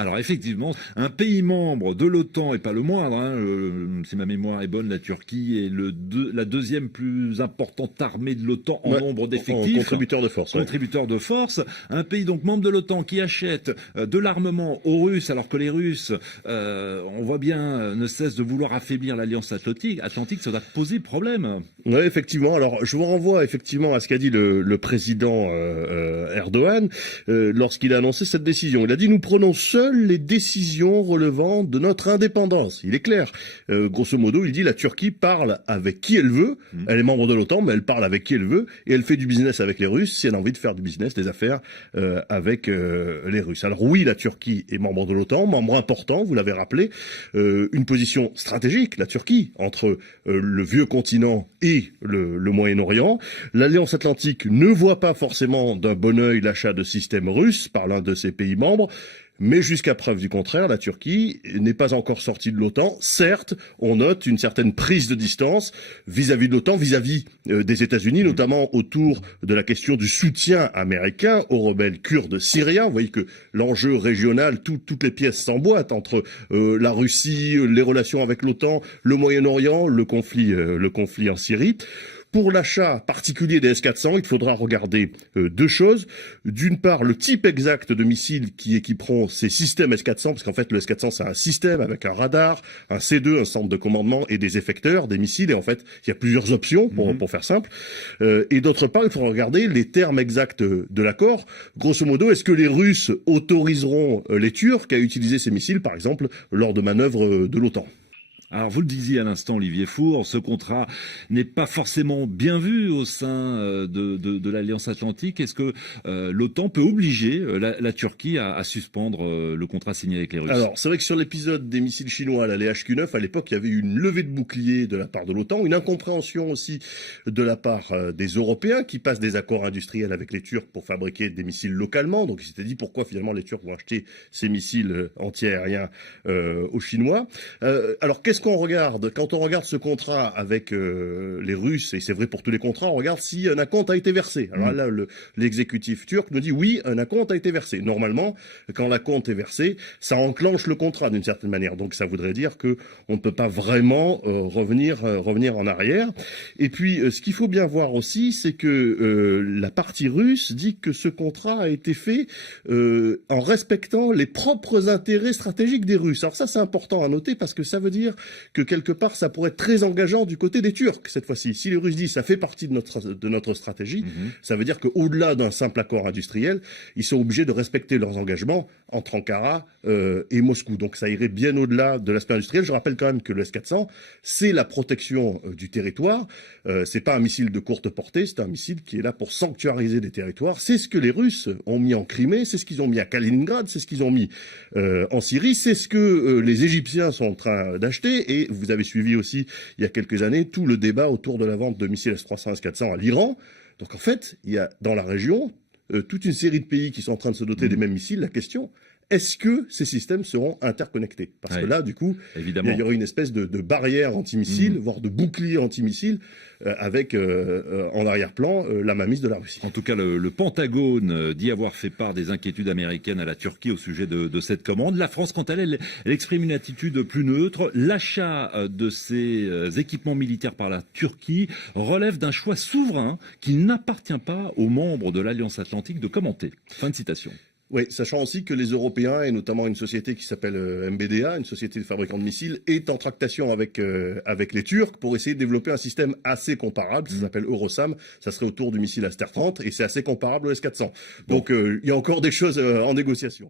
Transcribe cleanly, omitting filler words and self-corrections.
Alors effectivement, un pays membre de l'OTAN, et pas le moindre, hein, si ma mémoire est bonne, la Turquie est la deuxième plus importante armée de l'OTAN en Ouais, nombre en d'effectifs. contributeur de force. Ouais. Contributeur de force. Un pays donc membre de l'OTAN qui achète de l'armement aux Russes, alors que les Russes, on voit bien, ne cessent de vouloir affaiblir l'Alliance Atlantique, ça va poser problème. Oui, effectivement. Alors, je vous renvoie effectivement à ce qu'a dit le président Erdogan lorsqu'il a annoncé cette décision. Il a dit: nous prenons seuls les décisions relevant de notre indépendance. Il est clair. Grosso modo, il dit: la Turquie parle avec qui elle veut. Elle est membre de l'OTAN, mais elle parle avec qui elle veut et elle fait du business avec les Russes si elle a envie de faire du business, des affaires avec les Russes. Alors oui, la Turquie est membre de l'OTAN, membre important, vous l'avez rappelé, une position stratégique, la Turquie, entre le vieux continent et le Moyen-Orient. L'Alliance Atlantique ne voit pas forcément d'un bon œil l'achat de systèmes russes par l'un de ses pays membres. Mais jusqu'à preuve du contraire, la Turquie n'est pas encore sortie de l'OTAN. Certes, on note une certaine prise de distance vis-à-vis de l'OTAN, vis-à-vis des États-Unis, notamment autour de la question du soutien américain aux rebelles kurdes syriens. Vous voyez que l'enjeu régional, toutes les pièces s'emboîtent entre la Russie, les relations avec l'OTAN, le Moyen-Orient, le conflit en Syrie. Pour l'achat particulier des S-400, il faudra regarder deux choses. D'une part, le type exact de missiles qui équiperont ces systèmes S-400, parce qu'en fait, le S-400, c'est un système avec un radar, un C2, un centre de commandement et des effecteurs, des missiles. Et en fait, il y a plusieurs options, pour faire simple. Et d'autre part, il faudra regarder les termes exacts de l'accord. Grosso modo, est-ce que les Russes autoriseront les Turcs à utiliser ces missiles, par exemple, lors de manœuvres de l'OTAN ? Alors, vous le disiez à l'instant, Olivier Four, ce contrat n'est pas forcément bien vu au sein de l'Alliance Atlantique. Est-ce que l'OTAN peut obliger la Turquie à suspendre le contrat signé avec les Russes? Alors, c'est vrai que sur l'épisode des missiles chinois, là, les HQ-9, à l'époque, il y avait eu une levée de bouclier de la part de l'OTAN, une incompréhension aussi de la part des Européens qui passent des accords industriels avec les Turcs pour fabriquer des missiles localement. Donc, ils s'étaient dit pourquoi finalement les Turcs vont acheter ces missiles anti-aériens aux Chinois. Alors, qu'est-ce qu'on regarde? Quand on regarde ce contrat avec les Russes, et c'est vrai pour tous les contrats, on regarde si un acompte a été versé. Alors là, l'exécutif turc nous dit oui, un acompte a été versé. Normalement, quand l'acompte est versé, ça enclenche le contrat d'une certaine manière. Donc ça voudrait dire que on ne peut pas vraiment revenir en arrière. Et puis, ce qu'il faut bien voir aussi, c'est que la partie russe dit que ce contrat a été fait en respectant les propres intérêts stratégiques des Russes. Alors ça, c'est important à noter parce que ça veut dire que quelque part, ça pourrait être très engageant du côté des Turcs cette fois-ci. Si les Russes disent ça fait partie de notre stratégie, ça veut dire qu'au-delà d'un simple accord industriel, ils sont obligés de respecter leurs engagements entre Ankara et Moscou. Donc ça irait bien au-delà de l'aspect industriel. Je rappelle quand même que le S-400, c'est la protection du territoire. C'est pas un missile de courte portée, c'est un missile qui est là pour sanctuariser des territoires. C'est ce que les Russes ont mis en Crimée, c'est ce qu'ils ont mis à Kaliningrad, c'est ce qu'ils ont mis en Syrie, c'est ce que les Égyptiens sont en train d'acheter. Et vous avez suivi aussi, il y a quelques années, tout le débat autour de la vente de missiles S-300, S-400 à l'Iran. Donc en fait, il y a dans la région toute une série de pays qui sont en train de se doter des mêmes missiles. La question, est-ce que ces systèmes seront interconnectés? Parce que là, du coup, il y aurait une espèce de barrière anti-missile, voire de bouclier anti-missile, avec en arrière-plan la mainmise de la Russie. En tout cas, le Pentagone dit avoir fait part des inquiétudes américaines à la Turquie au sujet de cette commande. La France, quant à elle, elle exprime une attitude plus neutre. L'achat de ces équipements militaires par la Turquie relève d'un choix souverain qui n'appartient pas aux membres de l'Alliance Atlantique de commenter. Fin de citation. Oui, sachant aussi que les Européens, et notamment une société qui s'appelle MBDA, une société de fabricants de missiles, est en tractation avec les Turcs pour essayer de développer un système assez comparable. Ça s'appelle Eurosam. Ça serait autour du missile Aster 30 et c'est assez comparable au S-400. Donc, il y a encore des choses en négociation.